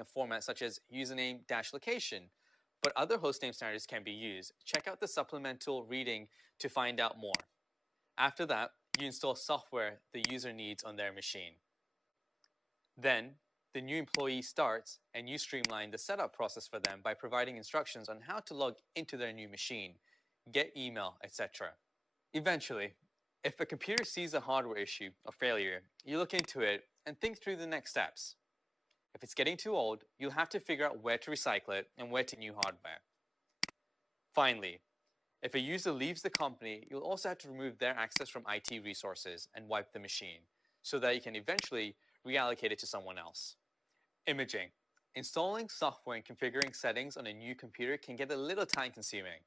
a format such as username-location, but other hostname standards can be used. Check out the supplemental reading to find out more. After that, you install software the user needs on their machine. Then, the new employee starts and you streamline the setup process for them by providing instructions on how to log into their new machine, get email, etc. Eventually, if a computer sees a hardware issue or failure, you look into it and think through the next steps. If it's getting too old, you'll have to figure out where to recycle it and where to new hardware. Finally, if a user leaves the company, you'll also have to remove their access from IT resources and wipe the machine, so that you can eventually reallocate it to someone else. Imaging. Installing software and configuring settings on a new computer can get a little time-consuming.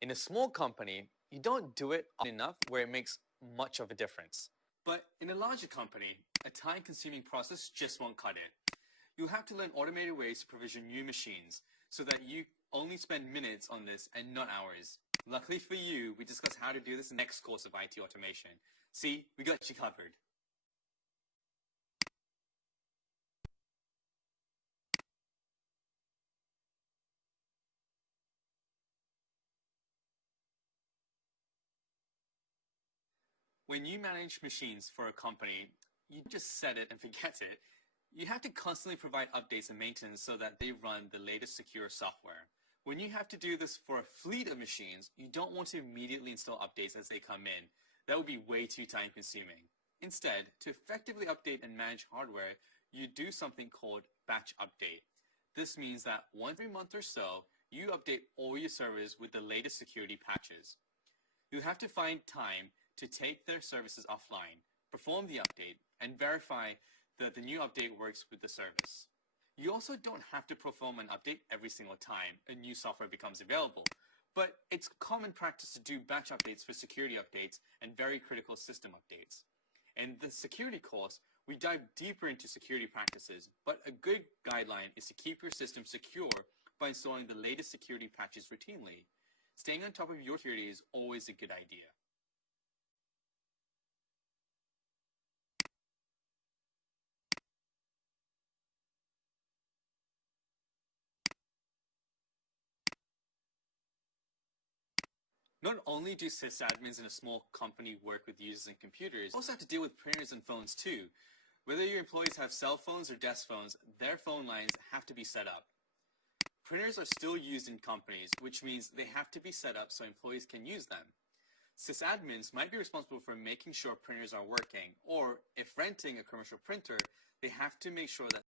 In a small company, you don't do it often enough where it makes much of a difference. But in a larger company, a time-consuming process just won't cut it. You'll have to learn automated ways to provision new machines so that you only spend minutes on this and not hours. Luckily for you, we discuss how to do this in the next course of IT automation. See, we got you covered. When you manage machines for a company, you just set it and forget it. You have to constantly provide updates and maintenance so that they run the latest secure software. When you have to do this for a fleet of machines, you don't want to immediately install updates as they come in. That would be way too time consuming. Instead, to effectively update and manage hardware, you do something called batch update. This means that once every month or so, you update all your servers with the latest security patches. You have to find time to take their services offline, perform the update, and verify that the new update works with the service. You also don't have to perform an update every single time a new software becomes available, but it's common practice to do batch updates for security updates and very critical system updates. In the security course, we dive deeper into security practices, but a good guideline is to keep your system secure by installing the latest security patches routinely. Staying on top of your security is always a good idea. Not only do sysadmins in a small company work with users and computers, they also have to deal with printers and phones too. Whether your employees have cell phones or desk phones, their phone lines have to be set up. Printers are still used in companies, which means they have to be set up so employees can use them. Sysadmins might be responsible for making sure printers are working, or if renting a commercial printer, they have to make sure that